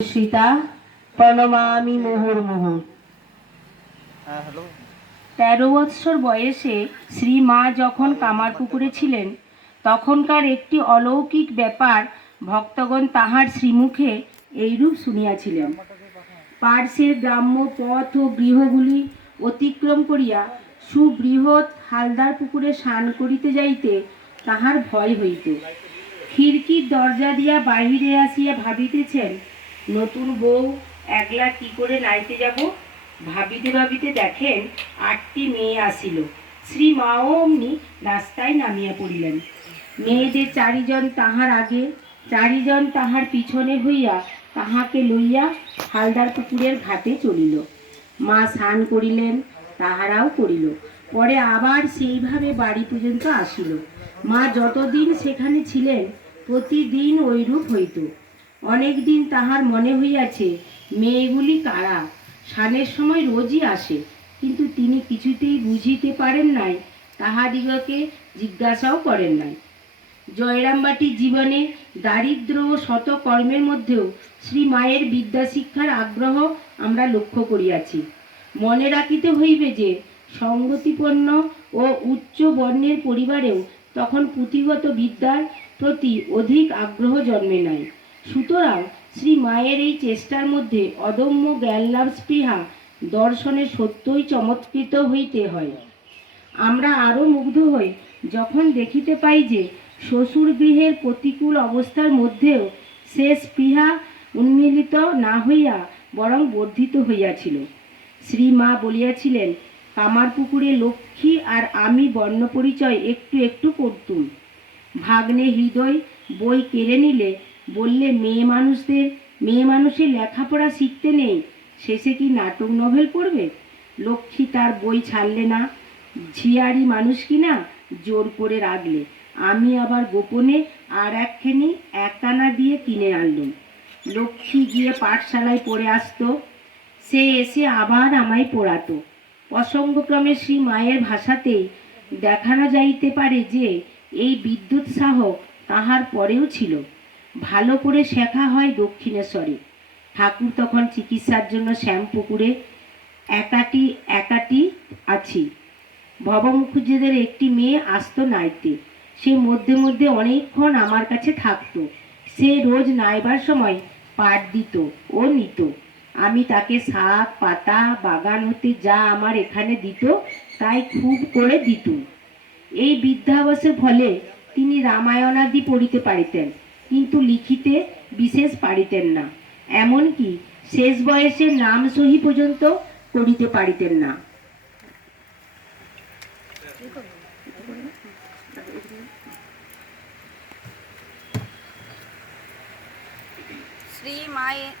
সীতা প্রণমামি মুহুর্মুহুঃ। হ্যাঁ হ্যালো। তেরো বৎসর বয়সে শ্রী মা যখন কামারপুকুরে ছিলেন তখনকার একটি অলৌকিক ব্যাপার ভক্তগণ তাহার শ্রীমুখে এইরূপ শুনিয়াছিলেন। পার্শ্বের গ্রাম্য পথ ও গৃহগুলি অতিক্রম করিয়া সুবৃহৎ হালদার পুকুরে স্নান করিতে যাইতে তাহার ভয় হইত। খিড়কির দরজা দিয়া বাহিরে আসিয়া ভাবিতেছেন নতুন বউ, একলা কি করে নাইতে যাব? ভাবিতে ভাবিতে দেখেন আটটি মেয়ে আসিল। শ্রী মাও অমনি রাস্তায় নামিয়া পড়িলেন। মেয়েদের চারিজন তাহার আগে, চারিজন তাহার পিছনে হইয়া তাহাকে লইয়া হালদার পুকুরের ঘাটে চলিল। মা স্নান করিলেন, তাহারাও করিল। পরে আবার সেইভাবে বাড়ি পর্যন্ত আসিল। মা যতদিন সেখানে ছিলেন, প্রতিদিন ওইরূপ হইত। অনেক দিন তাহার মনে হইয়াছে, মেয়েগুলি কারা? স্নানের সময় রোজই আসে, কিন্তু তিনি কিছুতেই বুঝিতে পারেন নাই, তাহাদিগকে জিজ্ঞাসাও করেন নাই। জয়রামবাটির জীবনে দারিদ্র ও শত কর্মের মধ্যেও শ্রী মায়ের বিদ্যা শিক্ষার আগ্রহ আমরা লক্ষ্য করিয়াছি। মনে রাখিতে হইবে যে, সঙ্গতিপন্ন ও উচ্চ বর্ণের পরিবারেও তখন পুঁথিগত বিদ্যার প্রতি অধিক আগ্রহ জন্মে নাই। সুতরাং শ্রী মায়ের এই চেষ্টার মধ্যে অদম্য জ্ঞানলাভ স্পৃহা দর্শনে সত্যই চমৎকৃত হইতে হয়। আমরা আরও মুগ্ধ হই যখন দেখিতে পাই যে শ্বশুর গৃহের প্রতিকূল অবস্থার মধ্যেও সে স্পৃহা উন্মিলিত না হইয়া বরং বর্ধিত হইয়াছিল। শ্রী মা বলিয়াছিলেন কামার পুকুরে লক্ষ্মী আর আমি বর্ণ পরিচয় একটু একটু করতুম। ভাগ্নে হৃদয় বই কেড়ে নিলে বললে, মেয়ে মানুষদের, মেয়ে মানুষের লেখাপড়া শিখতে নেই, শেষে কি নাটক নভেল পড়বে? লক্ষ্মী তার বই ছাড়লে না? ঝিয়ারি মানুষ কি না? জোর করে রাখলে আমি আবার গোপনে আর একখানি একটানা দিয়ে কিনে আনলুম। লক্ষ্মী গিয়ে পাঠশালায় পড়ে আসতো। সে এসে আবার আমায় পড়াতো। প্রসঙ্গক্রমে শ্রী মায়ের ভাষাতেই দেখানো যাইতে পারে যে, এই বিদ্যুৎ সাহ তাহার পরেও ছিল। ভালো করে শেখা হয় দক্ষিণেশ্বরে। ঠাকুর তখন চিকিৎসার জন্য শ্যামপুকুরে একাটি একাটি আছি। ভব একটি মেয়ে আসতো নাইতে। সে মধ্যে মধ্যে অনেকক্ষণ আমার কাছে থাকতো। সে রোজ নাইবার সময় পাট দিত ও নিত। আমি তাকে শাক, পাতা, বাগান হতে যা আমার এখানে দিত, তাই খুব করে দিত। এই বিদ্যাভ্যাসের ফলে তিনি রামায়ণাদি পড়িতে পারিতেন। কিন্তু লিখিতে বিশেষ পারিতেন না। এমনকি শেষ বয়সে নাম সহি পর্যন্ত করিতে পারিতেন না। শ্রী মায়ের